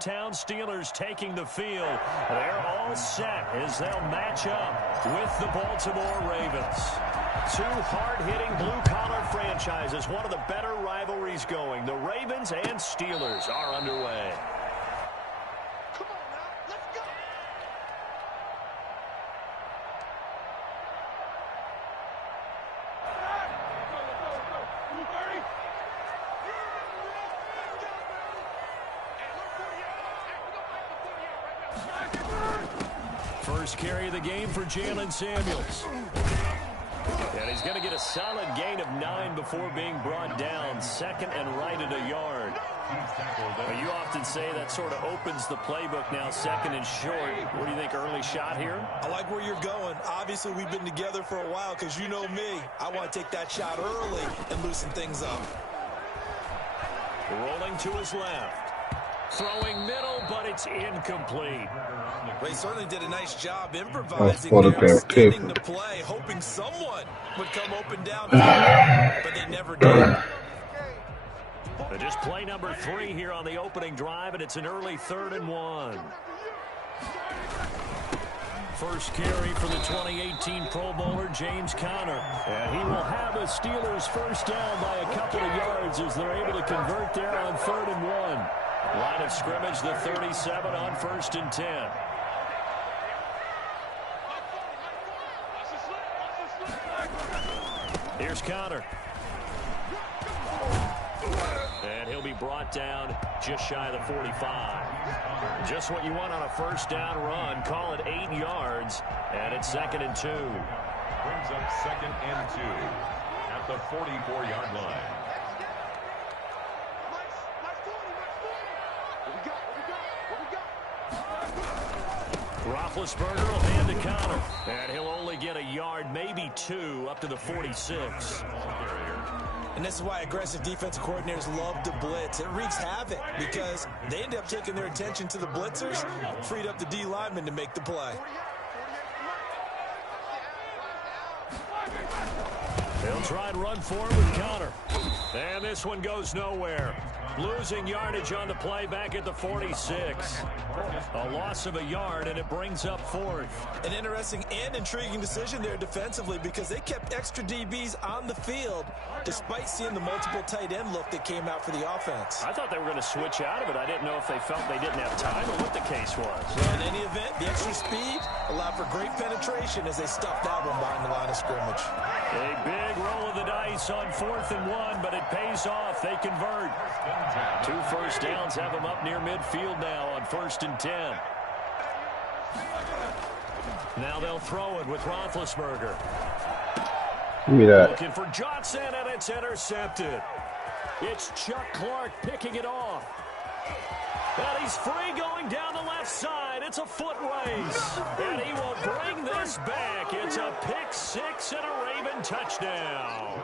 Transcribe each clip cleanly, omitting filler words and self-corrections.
Town Steelers taking the field. They're all set as they'll match up with the Baltimore Ravens. Two hard-hitting blue-collar franchises, one of the better rivalries going. The Ravens and Steelers are underway. Come on now, let's go. First carry of the game for Jalen Samuels. And he's going to get a solid gain of 9 before being brought down. Second and right at a yard. Well, you often say that sort of opens the playbook now, second and short. What do you think, early shot here? I like where you're going. Obviously, we've been together for a while because you know me. I want to take that shot early and loosen things up. Rolling to his left. Throwing middle, but it's incomplete. Ray certainly did a nice job improvising there, extending the play, hoping someone would come open down, but they never did. Just play number 3 here on the opening drive, and it's an early 3rd and 1. First carry for the 2018 Pro Bowler, James Conner. And he will have a Steelers first down by a couple of yards as they're able to convert there on 3rd and 1. Line of scrimmage, the 37 on 1st and 10. Here's Conner. And he'll be brought down just shy of the 45. Just what you want on a first down run. Call it 8 yards. And it's 2nd and 2. Brings up 2nd and 2 at the 44-yard line. Roethlisberger will hand to Conner. And he'll only get a yard, maybe 2, up to the 46. And this is why aggressive defensive coordinators love to blitz. It wreaks havoc because they end up taking their attention to the blitzers, freed up the D lineman to make the play. They'll try and run forward with Conner. And this one goes nowhere. Losing yardage on the play back at the 46. A loss of a yard, and it brings up 4th. An interesting and intriguing decision there defensively because they kept extra DBs on the field despite seeing the multiple tight end look that came out for the offense. I thought they were going to switch out of it. I didn't know if they felt they didn't have time or what the case was. Well, in any event, the extra speed allowed for great penetration as they stuffed that one behind the line of scrimmage. A big roll of the dice on 4th and 1, but it pays off. They convert. 2 first downs have them up near midfield now on 1st and 10. Now they'll throw it with Roethlisberger. Give me that. Looking for Johnson, and it's intercepted. It's Chuck Clark picking it off. And he's free going down the left side. It's a foot race. And he will bring this back. It's a pick 6 and a Raven touchdown.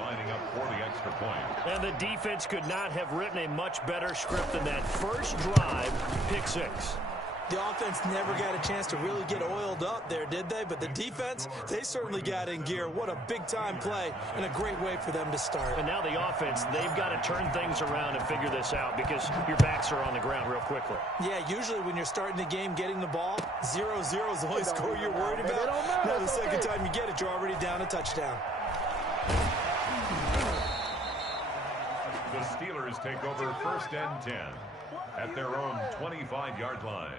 Lining up for the extra point. And the defense could not have written a much better script than that. First drive, pick 6. The offense never got a chance to really get oiled up there, did they? But the defense, they certainly got in gear. What a big-time play and a great way for them to start. And now the offense, they've got to turn things around and figure this out because your backs are on the ground real quickly. Yeah, usually when you're starting the game, getting the ball, 0-0 is the only score you're worried about. Now the second time you get it, you're already down a touchdown. The Steelers take over 1st and 10 at their own 25-yard line.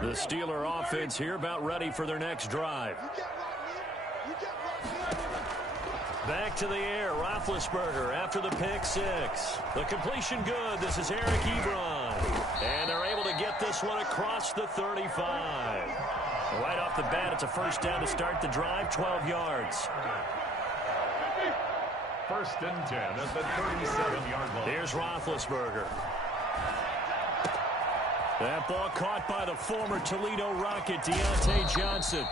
The Steeler offense here about ready for their next drive. Back to the air, Roethlisberger after the pick 6. The completion good. This is Eric Ebron. And they're able to get this one across the 35. Right off the bat, it's a first down to start the drive, 12 yards. 1st and 10 at the 37-yard line. Here's Roethlisberger. That ball caught by the former Toledo Rocket, Deontay Johnson.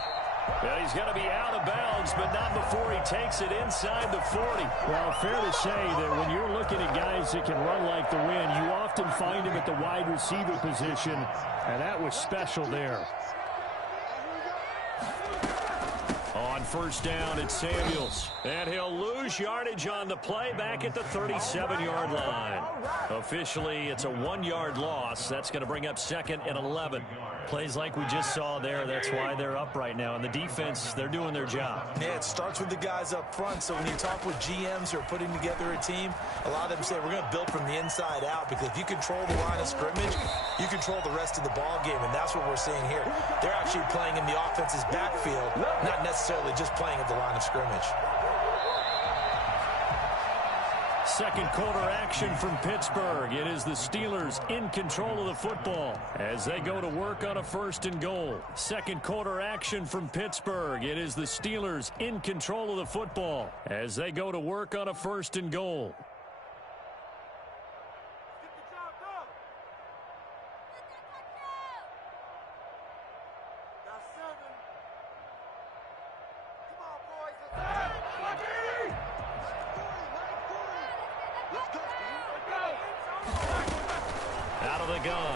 And he's going to be out of bounds, but not before he takes it inside the 40. Well, fair to say that when you're looking at guys that can run like the wind, you often find him at the wide receiver position, and that was special there. On first down, it's Samuels. And he'll lose yardage on the play back at the 37-yard line. Officially, it's a 1-yard loss. That's going to bring up 2nd and 11. Plays like we just saw there. That's why they're up right now. And the defense, they're doing their job. Yeah, it starts with the guys up front. So when you talk with GMs who are putting together a team, a lot of them say we're going to build from the inside out, because if you control the line of scrimmage, you control the rest of the ball game. And that's what we're seeing here. They're actually playing in the offense's backfield, not necessarily just playing at the line of scrimmage. Second quarter action from Pittsburgh. It is the Steelers in control of the football as they go to work on a 1st and goal. Second quarter action from Pittsburgh. It is the Steelers in control of the football as they go to work on a 1st and goal.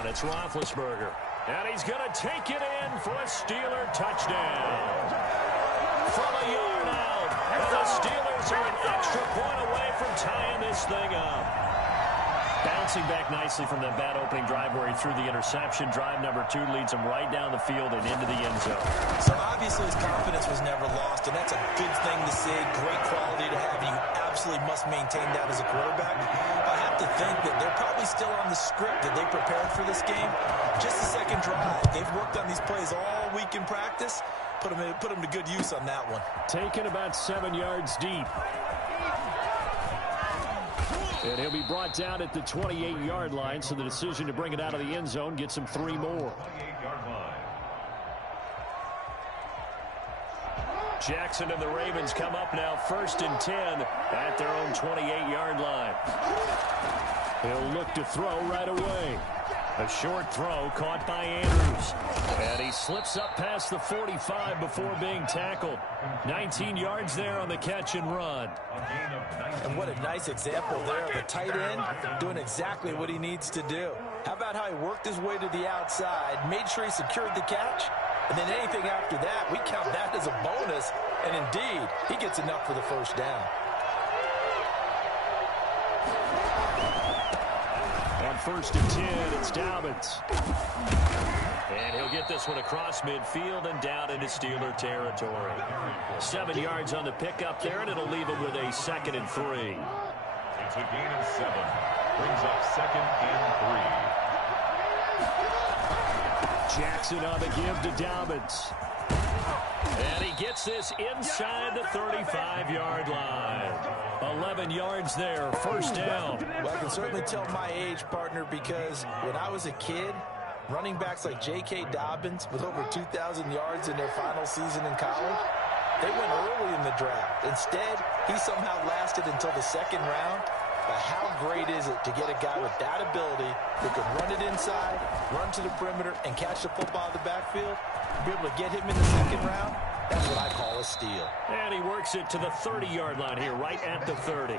It's Roethlisberger, and he's going to take it in for a Steeler touchdown. From a yard out, and the Steelers are an extra point away from tying this thing up. Bouncing back nicely from that bad opening drive where he threw the interception. Drive number 2 leads him right down the field and into the end zone. So obviously his confidence was never lost, and that's a good thing to see. Great quality to have. You absolutely must maintain that as a quarterback. I have to think that they're probably still on the script that they prepared for this game. Just the second drive. They've worked on these plays all week in practice. Put them to good use on that one. Taken about 7 yards deep. And he'll be brought down at the 28-yard line, so the decision to bring it out of the end zone gets him 3 more. Jackson and the Ravens come up now 1st and 10 at their own 28-yard line. He'll look to throw right away. A short throw caught by Andrews. And he slips up past the 45 before being tackled. 19 yards there on the catch and run. And what a nice example there of a tight end doing exactly what he needs to do. How about how he worked his way to the outside, made sure he secured the catch, and then anything after that, we count that as a bonus. And indeed, he gets enough for the 1st down. On 1st and 10, it's Dobbins. And he'll get this one across midfield and down into Steeler territory. 7 yards on the pickup there, and it'll leave him with a 2nd and 3. It's a gain of 7. Brings up 2nd and 3. Jackson on the give to Dobbins. And he gets this inside the 35-yard line. 11 yards there, 1st down. Well, I can certainly tell my age, partner, because when I was a kid, running backs like J.K. Dobbins with over 2,000 yards in their final season in college, they went early in the draft. Instead, he somehow lasted until the 2nd round. But how great is it to get a guy with that ability who can run it inside, run to the perimeter, and catch the football in the backfield? Be able to get him in the 2nd round, that's what I call a steal. And he works it to the 30-yard line here, right at the 30.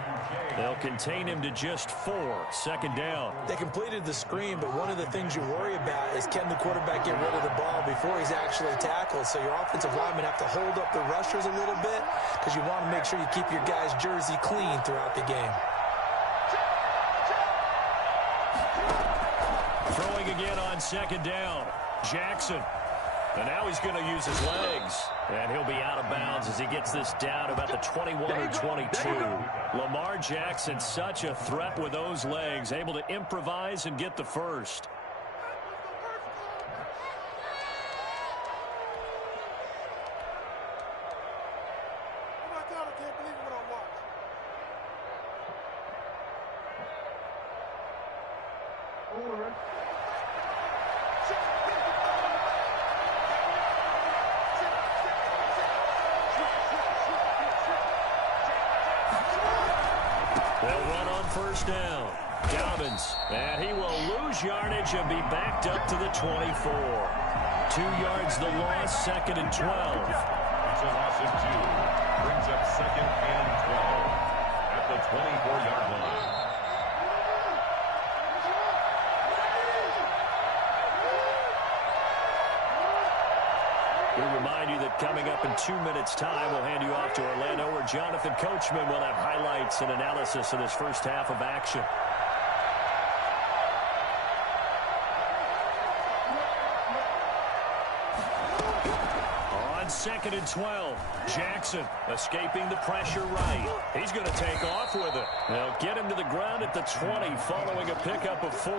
They'll contain him to just 4. 2nd down. They completed the screen, but one of the things you worry about is can the quarterback get rid of the ball before he's actually tackled? So your offensive linemen have to hold up the rushers a little bit because you want to make sure you keep your guy's jersey clean throughout the game. Throwing again on 2nd down. Jackson. And now he's going to use his legs. And he'll be out of bounds as he gets this down about the 21 or 22. Lamar Jackson, such a threat with those legs, able to improvise and get the 1st. They'll run on 1st down. Dobbins, and he will lose yardage and be backed up to the 24. 2 yards the loss, 2nd and 12. It's a loss of 2. Brings up 2nd and 12 at the 24-yard line. We remind you that coming up in 2 minutes' time, we'll hand you off to Orlando, where Jonathan Coachman will have highlights and analysis of this first half of action. On 2nd and 12, Jackson escaping the pressure right. He's going to take off with it. They'll get him to the ground at the 20 following a pickup of 4.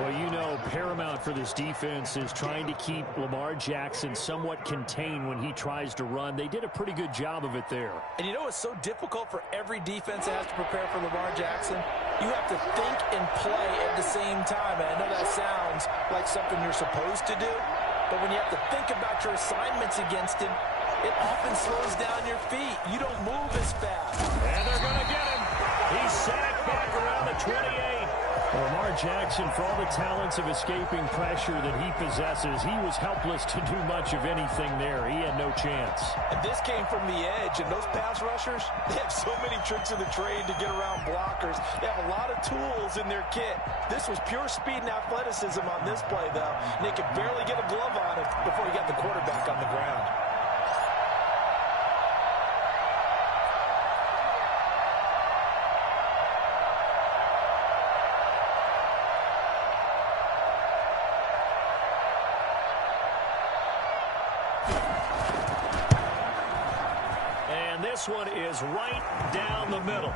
Well, you know, paramount for this defense is trying to keep Lamar Jackson somewhat contained when he tries to run. They did a pretty good job of it there. And you know it's so difficult for every defense that has to prepare for Lamar Jackson? You have to think and play at the same time. And I know that sounds like something you're supposed to do, but when you have to think about your assignments against him, it often slows down your feet. You don't move as fast. And they're going to get him. He's sacked back around the 28. Lamar Jackson, for all the talents of escaping pressure that he possesses, he was helpless to do much of anything there. He had no chance. And this came from the edge, and those pass rushers, they have so many tricks in the trade to get around blockers. They have a lot of tools in their kit. This was pure speed and athleticism on this play, though. And they could barely get a glove on it before he got the quarterback on the ground. This one is right down the middle.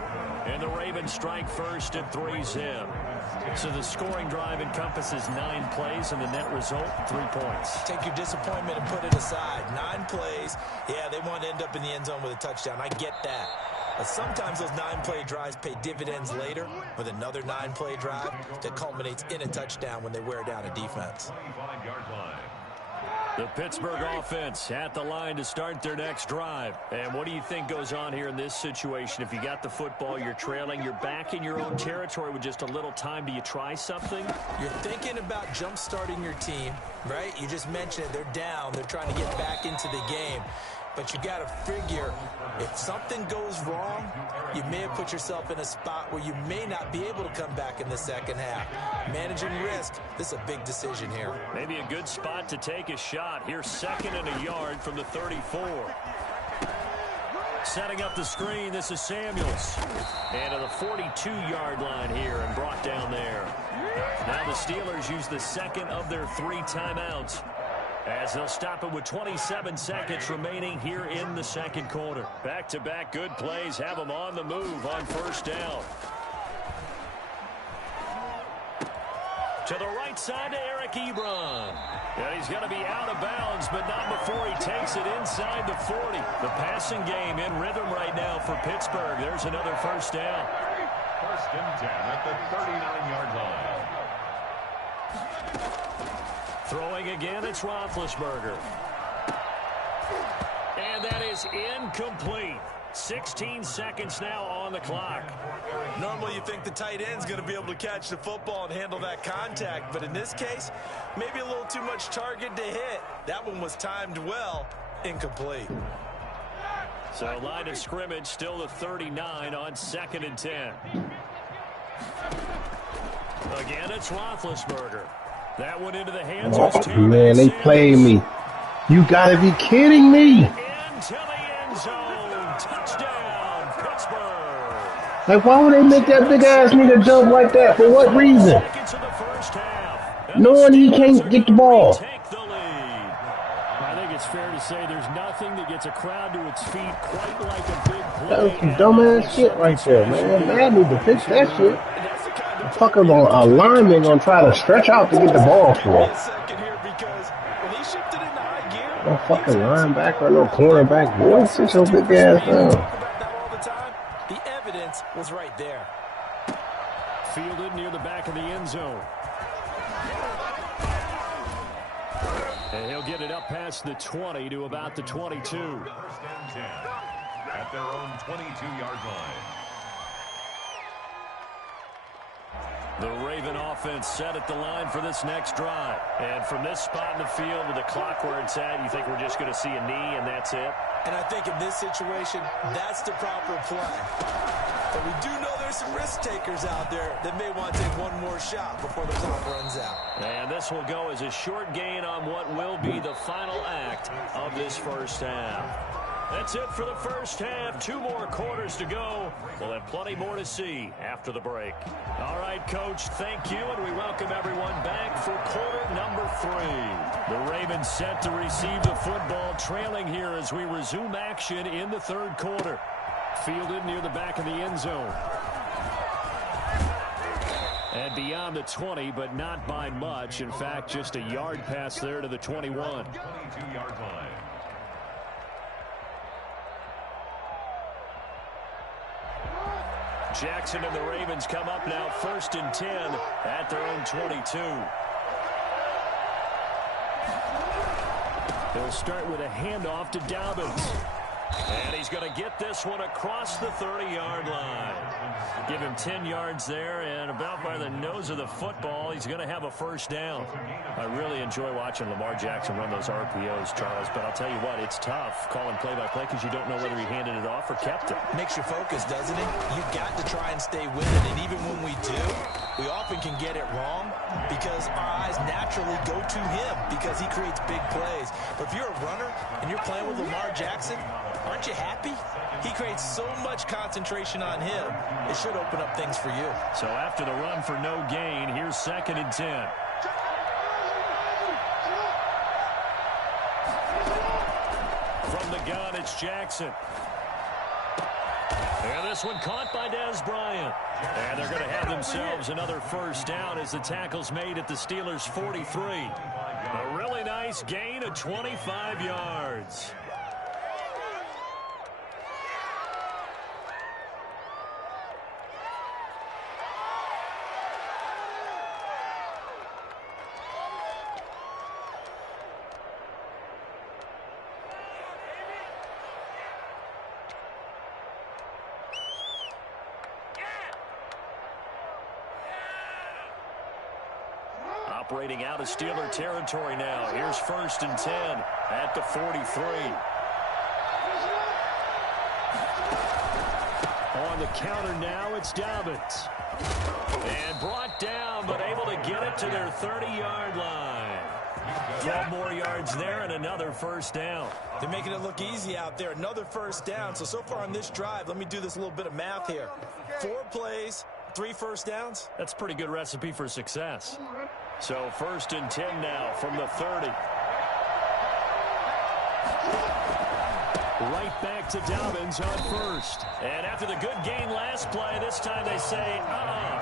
And the Ravens strike first and 3's in. So the scoring drive encompasses 9 plays, and the net result, 3 points. Take your disappointment and put it aside. 9 plays. Yeah, they want to end up in the end zone with a touchdown. I get that. But sometimes those 9-play drives pay dividends later with another 9-play drive that culminates in a touchdown when they wear down a defense. 25-yard line. The Pittsburgh offense at the line to start their next drive. And what do you think goes on here in this situation? If you got the football, you're trailing, you're back in your own territory with just a little time. Do you try something? You're thinking about jump-starting your team, right? You just mentioned it. They're down. They're trying to get back into the game. But you got to figure, if something goes wrong, you may have put yourself in a spot where you may not be able to come back in the second half. Managing risk, this is a big decision here. Maybe a good spot to take a shot. Here's 2nd and a yard from the 34. Setting up the screen, this is Samuels. And to the 42-yard line here and brought down there. Now the Steelers use the second of their 3 timeouts, as they'll stop it with 27 seconds remaining here in the second quarter. Back-to-back good plays have them on the move on first down. To the right side to Eric Ebron. And he's going to be out of bounds, but not before he takes it inside the 40. The passing game in rhythm right now for Pittsburgh. There's another first down. First and 10 at the 39-yard line. Throwing again, it's Roethlisberger. And that is incomplete. 16 seconds now on the clock. Normally you think the tight end's going to be able to catch the football and handle that contact, but in this case, maybe a little too much target to hit. That one was timed well, incomplete. So line of scrimmage still the 39 on 2nd and 10. Again, it's Roethlisberger. That one into the hands of Terry. Man, they played me. You gotta be kidding me. Into the end zone. Touchdown, Pittsburgh. Like, why would they make that big ass nigga jump like that? For what reason? Seconds of the first half. Knowing he can't get the ball. Take the lead. I think it's fair to say there's nothing that gets a crowd to its feet quite like a big play. That was some dumbass shit right there, man. Madden need to fix that shit. The fucker a lineman gonna try to stretch out to get the ball for it. No fucking linebacker, no cornerback. Boy, sit your big ass down. The evidence was right there. Fielded near the back of the end zone. And he'll get it up past the 20 to about the 22. First and 10 at their own 22-yard line. The Raven offense set at the line for this next drive. And from this spot in the field with the clock where it's at, you think we're just going to see a knee and that's it? And I think in this situation, that's the proper play. But we do know there's some risk takers out there that may want to take one more shot before the clock runs out. And this will go as a short gain on what will be the final act of this first half. That's it for the first half. 2 more quarters to go. We'll have plenty more to see after the break. All right, Coach, thank you, and we welcome everyone back for quarter number 3. The Ravens set to receive the football, trailing here as we resume action in the third quarter. Fielded near the back of the end zone. And beyond the 20, but not by much. In fact, just a yard pass there to the 21. 22-yard line. Jackson and the Ravens come up now 1st and 10 at their own 22. They'll start with a handoff to Dobbins. And he's going to get this one across the 30-yard line. Give him 10 yards there, and about by the nose of the football, he's going to have a first down. I really enjoy watching Lamar Jackson run those RPOs, Charles, but I'll tell you what, it's tough calling play-by-play because you don't know whether he handed it off or kept it. Makes you focus, doesn't it? You've got to try and stay with it, and even when we do, we often can get it wrong because our eyes naturally go to him because he creates big plays. But if you're a runner and you're playing with Lamar Jackson, aren't you happy? He creates so much concentration on him. It should open up things for you. So after the run for no gain, here's 2nd and 10. From the gun, it's Jackson. And this one caught by Dez Bryant. And they're going to have themselves another first down as the tackle's made at the Steelers' 43. A really nice gain of 25 yards. Operating out of Steeler territory now. Here's 1st and 10 at the 43. On the counter now, it's Dobbins. And brought down, but able to get it to their 30-yard line. 12 more yards there and another first down. They're making it look easy out there. Another first down. So far on this drive, let me do this little bit of math here. 4 plays, 3 first downs. That's a pretty good recipe for success. So 1st and 10 now from the 30. Right back to Dobbins on 1st. And after the good gain last play, this time they say,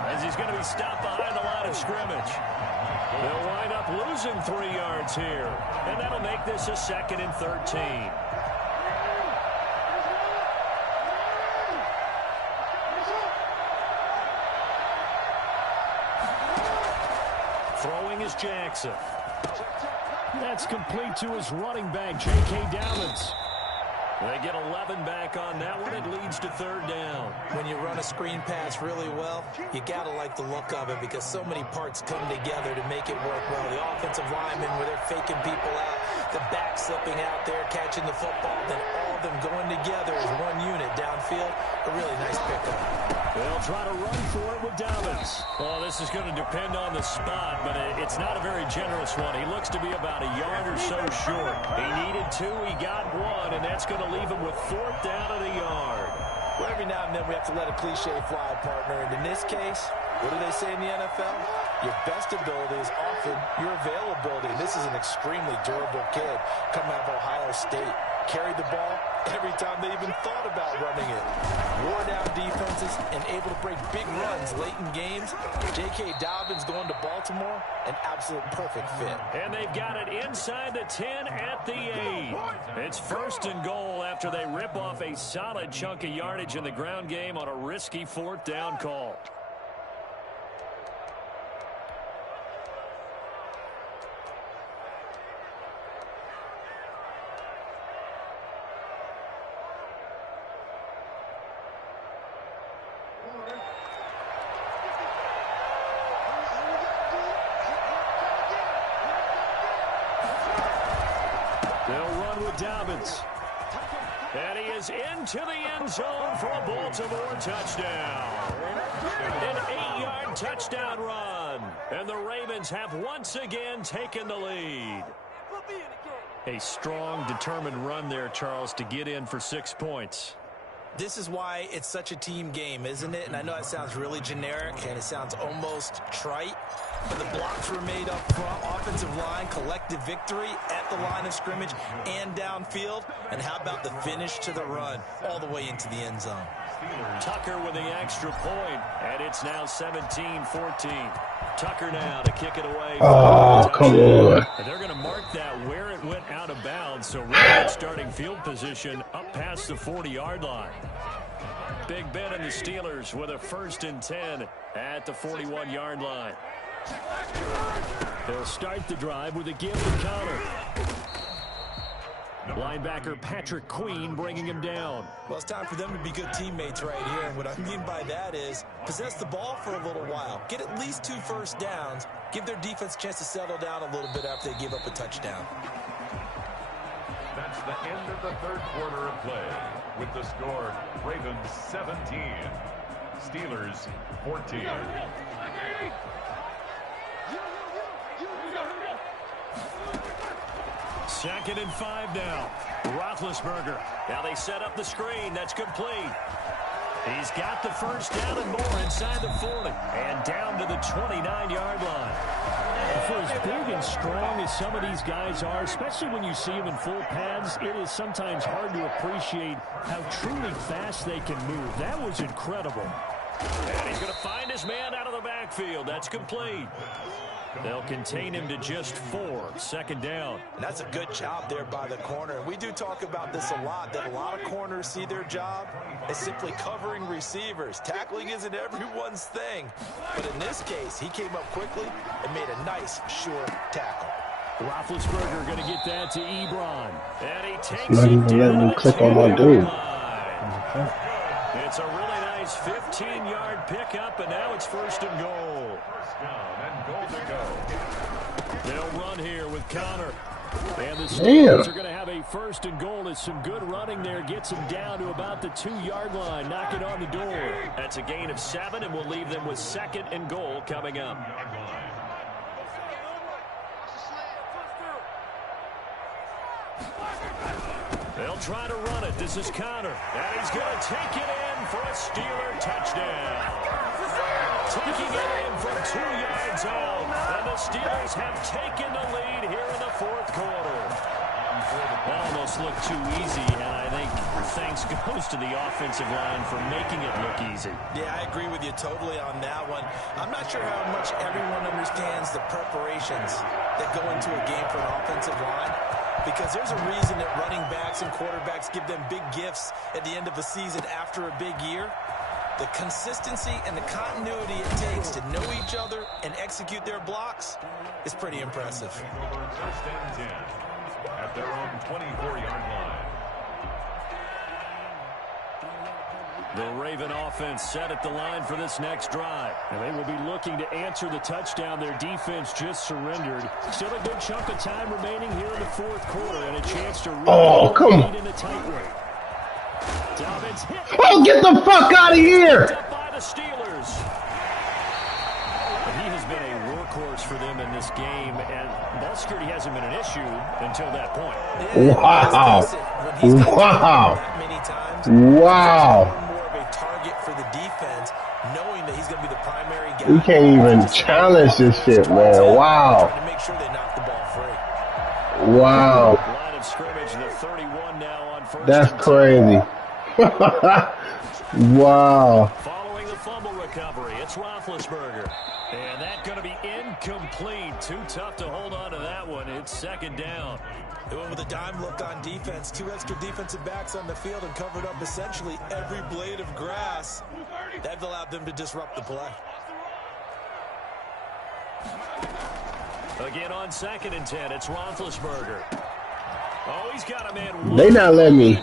as he's going to be stopped behind the line of scrimmage. They'll wind up losing 3 yards here. And that'll make this a 2nd and 13. Throwing is Jackson. That's complete to his running back, J.K. Dobbins. They get 11 back on that one. It leads to 3rd down. When you run a screen pass really well, you got to like the look of it because so many parts come together to make it work well. The offensive linemen where they're faking people out, the back slipping out there, catching the football, then all of them going together as one unit downfield. A really nice pickup. They'll try to run for it with Dobbins. Well, this is going to depend on the spot, but it's not a very generous one. He looks to be about a yard or so short. He needed 2, he got 1, and that's going to leave him with 4th down at a yard. Well, every now and then we have to let a cliche fly, partner. And in this case, what do they say in the NFL? Your best ability is often your availability. And this is an extremely durable kid coming out of Ohio State. Carried the ball every time they even thought about running it. Wore down defenses and able to break big runs late in games. J.K. Dobbins going to Baltimore, an absolute perfect fit. And they've got it inside the 10 at the 8. It's 1st and goal after they rip off a solid chunk of yardage in the ground game on a risky 4th down call. Dobbins. And he is into the end zone for a Baltimore touchdown. An 8-yard touchdown run. And the Ravens have once again taken the lead. A strong, determined run there, Charles, to get in for 6 points. This is why it's such a team game, isn't it? And I know it sounds really generic and it sounds almost trite, but the blocks were made up front, offensive line, collective victory at the line of scrimmage and downfield. And how about the finish to the run all the way into the end zone? Tucker with the extra point, and it's now 17-14. Tucker now to kick it away. Oh, come on. And they're going to mark that where it went out of bounds, so Ravens starting field position up past the 40-yard line. Big Ben and the Steelers with a 1st and 10 at the 41-yard line. They'll start the drive with a give to Connor. Linebacker Patrick Queen bringing him down. Well, it's time for them to be good teammates right here. And what I mean by that is possess the ball for a little while. Get at least 2 first downs. Give their defense a chance to settle down a little bit after they give up a touchdown. That's the end of the 3rd quarter of play. With the score, Ravens 17, Steelers 14. 2nd and 5 now. Roethlisberger. Now they set up the screen. That's complete. He's got the first down and more inside the 40. And down to the 29-yard line. For as big and strong as some of these guys are, especially when you see them in full pads, it is sometimes hard to appreciate how truly fast they can move. That was incredible. And he's going to find his man out of the backfield. That's complete. They'll contain him to just 4. 2nd down. And that's a good job there by the corner. We do talk about this a lot, that a lot of corners see their job as simply covering receivers. Tackling isn't everyone's thing. But in this case, he came up quickly and made a nice, short tackle. Roethlisberger going to get that to Ebron. And he takes Not even letting me click on my dude. It's a really nice 15-yard pickup, and now it's 1st and goal. First down and goal to go. They'll run here with Connor. And the Steelers are going to have a 1st and goal. As some good running there gets them down to about the 2-yard line. Knock it on the door. That's a gain of 7, and we'll leave them with 2nd and goal coming up. They'll try to run it. This is Connor. And he's going to take it in for a Steeler touchdown. Taking it in from 2 yards out. And the Steelers have taken the lead here in the 4th quarter. That almost looked too easy, and I think thanks goes to the offensive line for making it look easy. Yeah, I agree with you totally on that one. I'm not sure how much everyone understands the preparations that go into a game for an offensive line, because there's a reason that running backs and quarterbacks give them big gifts at the end of the season after a big year. The consistency and the continuity it takes to know each other and execute their blocks is pretty impressive. First and 10 at their own 24-yard line. The Raven offense set at the line for this next drive. And they will be looking to answer the touchdown their defense just surrendered. Still a good chunk of time remaining here in the 4th quarter and a chance to come in a tight way. Dobbins hit. Oh, get the fuck out of here! Up by the Steelers. And he has been a workhorse for them in this game, and ball security hasn't been an issue until that point. Wow. Wow. Wow. More of a target for the defense, knowing that he's going to be the primary guy. You can't even challenge this shit, man. Wow. To make sure they knock the ball free. Wow. Line of scrimmage, the 31 now on 1st. That's crazy. Wow. Following the fumble recovery, it's Roethlisberger. And that's going to be incomplete. Too tough to hold on to that one. It's 2nd down. They went with a dime look on defense. 2 extra defensive backs on the field and covered up essentially every blade of grass. That allowed them to disrupt the play. Again on 2nd and 10, it's Roethlisberger. Oh, he's got a man. They not letting me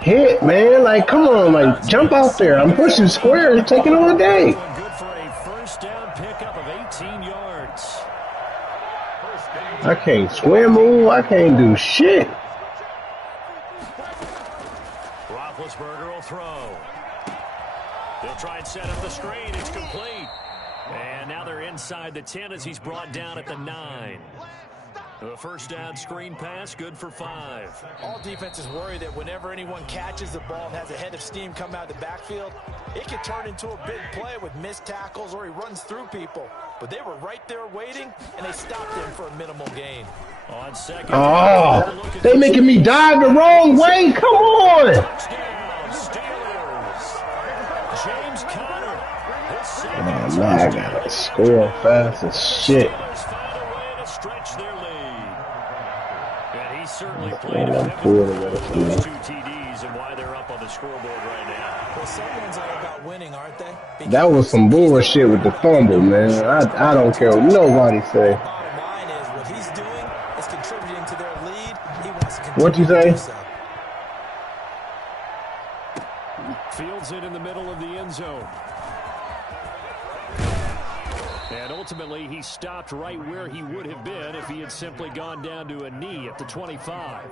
hit, man. Like, come on, like, jump out there. I'm pushing square. It's taking all day. Good for a 1st down pickup of 18 yards. I can't swim move. I can't do shit. Roethlisberger will throw. They'll try and set up the screen. It's complete. And now they're inside the 10 as he's brought down at the 9. A first down screen pass, good for 5. All defenses worry that whenever anyone catches the ball and has a head of steam come out of the backfield, it can turn into a big play with missed tackles or he runs through people. But they were right there waiting, and they stopped him for a minimal gain. On second. Oh, they making me dive the wrong way. Come on. Touchdown, Steelers. James Conner. Oh, man, I gotta score fast as shit. Steelers found a way to stretch their lead. And he certainly played Man, a I'm pivotal cool role with with it, those 2 TDs and why they're up on the scoreboard right now. Well, someone's all about winning, aren't they? That was some bullshit with the fumble, man. I don't care what nobody say. Bottom line is what he's doing is contributing to their lead. He wants to What'd you continue to say? do so. Fields it in the middle of the end zone. And ultimately, he stopped right where he would have been if he had simply gone down to a knee at the 25.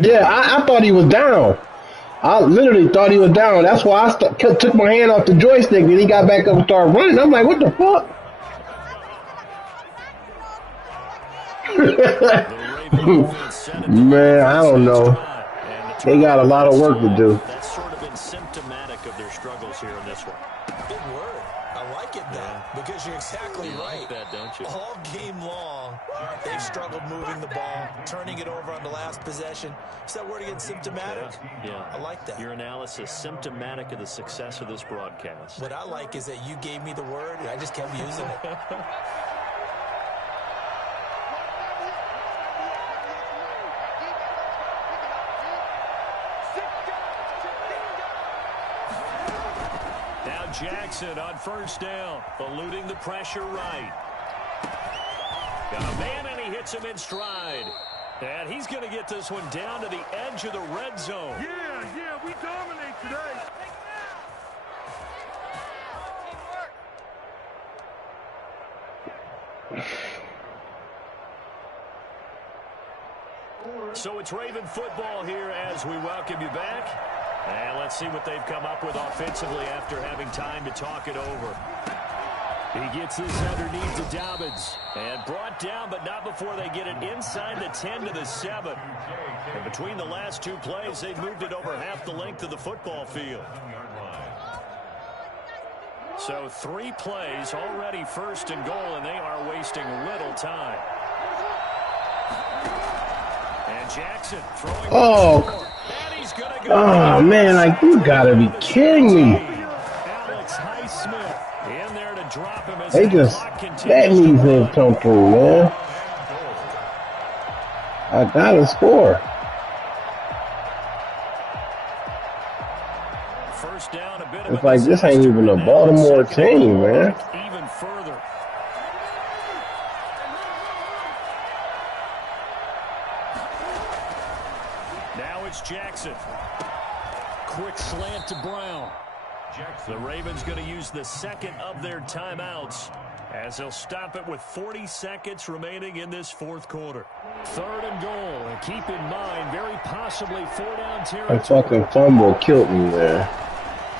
Yeah, I thought he was down. I literally thought he was down. That's why I took my hand off the joystick and he got back up and started running. I'm like, what the fuck? Man, I don't know. They got a lot of work to do. That's sort of been symptomatic of their struggles here in this one. Big word. I like it, though, because you're exactly right. Like that, don't you? All game long, they've struggled moving the ball, turning it over on the last possession. Is that word again, symptomatic? Yeah. I like that. Your analysis symptomatic of the success of this broadcast. What I like is that you gave me the word, and I just kept using it. Jackson on first down, eluding the pressure right. Got a man, and he hits him in stride. And he's going to get this one down to the edge of the red zone. Yeah, we dominate today. So it's Raven football here as we welcome you back. And let's see what they've come up with offensively after having time to talk it over. He gets this underneath to Dobbins. And brought down, but not before they get it inside the 10 to the 7. And between the last 2 plays, they've moved it over half the length of the football field. So 3 plays, already first and goal, and they are wasting little time. And Jackson throwing. Oh, And he's gonna go. oh man, like you gotta be kidding me. Alex Highsmith in there to drop him as They the just clock let continues me to run. come through, man. I gotta score. First down, a bit of It's like this ain't even a Baltimore team, man. Even further. Now it's Jackson. Quick slant to Brown. The Ravens going to use the second of their timeouts as they'll stop it with 40 seconds remaining in this fourth quarter. 3rd and goal. And keep in mind, very possibly 4-down territory. That fucking fumble killed me, man.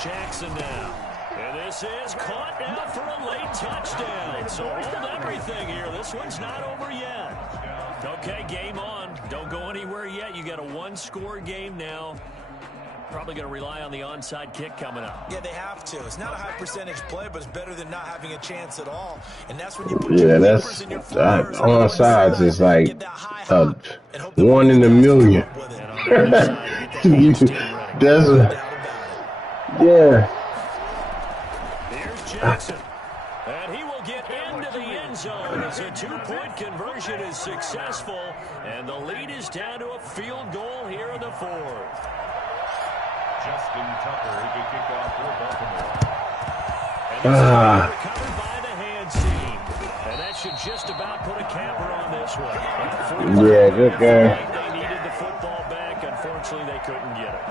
Jackson now. And this is caught now for a late touchdown. So hold everything here. This one's not over yet. Okay, game on. Don't go anywhere yet. You got a 1-score game now. Probably going to rely on the onside kick coming up. Yeah, they have to. It's not a high percentage play, but it's better than not having a chance at all. And that's when you put Yeah, your that's leapers and your flyers on sides is like get that high hop, and hope the 1 in a million. with it. And on the other side, get the team ready. That's No a, doubt about it. yeah. Here's Jackson. And he will get into the end zone as a 2-point conversion is successful. And the lead is down to a field goal here in the 4th. Justin Tucker to kick off for Baltimore. And this is recovered by the hands team. And that should just about put a capper on this one. Yeah, good game. They needed the football back. Unfortunately, they couldn't get it.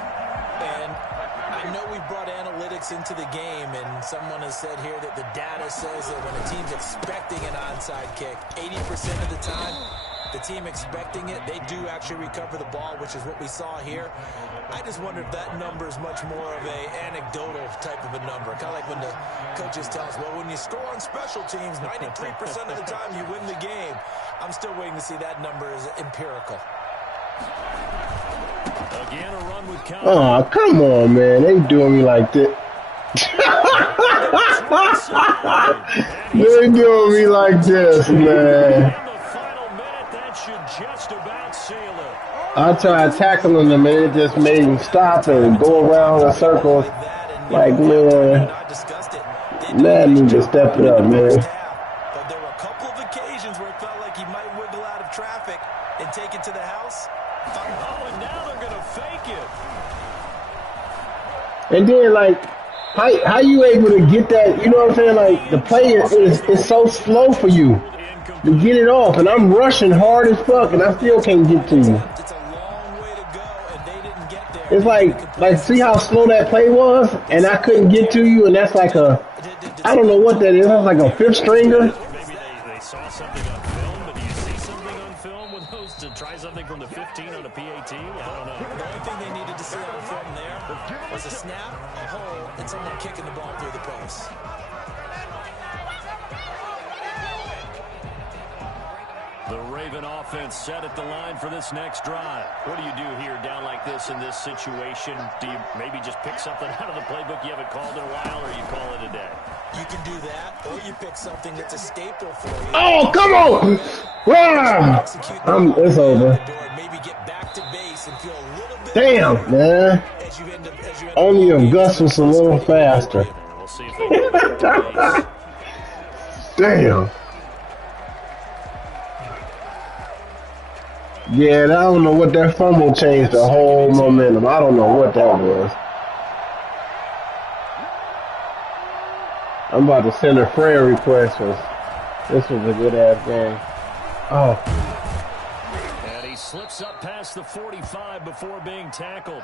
And I know we brought analytics into the game, and someone has said here that the data says that when a team's expecting an onside kick, 80% of the time, the team expecting it, they do actually recover the ball, which is what we saw here. I just wonder if that number is much more of a anecdotal type of a number. Kind of like when the coaches tell us, well, when you score on special teams, 93% of the time you win the game. I'm still waiting to see that number is empirical. Again, a run with count. Oh, come on, man. They doing me like this. They doing me like this, man. I tried tackling him, and it just made him stop and go around in circles. Like, man, Madden need to step it up, man. But there were a couple of occasions where it felt like he might wiggle out of traffic and take it to the house. Oh, and now they're going to fake it. And then, like, how you able to get that? You know what I'm saying? Like, the play is so slow for you to get it off, and I'm rushing hard as fuck, and I still can't get to you. It's a long way to go, and they didn't get there. It's like see how slow that play was, and I couldn't get to you, and that's like I don't know what that is. That's like a fifth stringer. Maybe they saw something on film, but do you see something on film with those to try something from the 15 on a PAT? I don't know. The only thing they needed to see on film there was a snap, a hole, and someone kicking the ball through the post. The Raven offense set at the line for this next drive. What do you do here down like this in this situation? Do you maybe just pick something out of the playbook you haven't called in a while, or you call it a day? You can do that, or you pick something that's a staple for you. Oh, come on! Wow. It's over. Maybe get back to base and feel a little bit. Damn, man. Only if Gus was a little faster. We'll see if they get back to base. Damn. Yeah, I don't know what that fumble changed the whole momentum. I don't know what that was. I'm about to send a prayer request. This was a good ass game. Oh. And he slips up past the 45 before being tackled.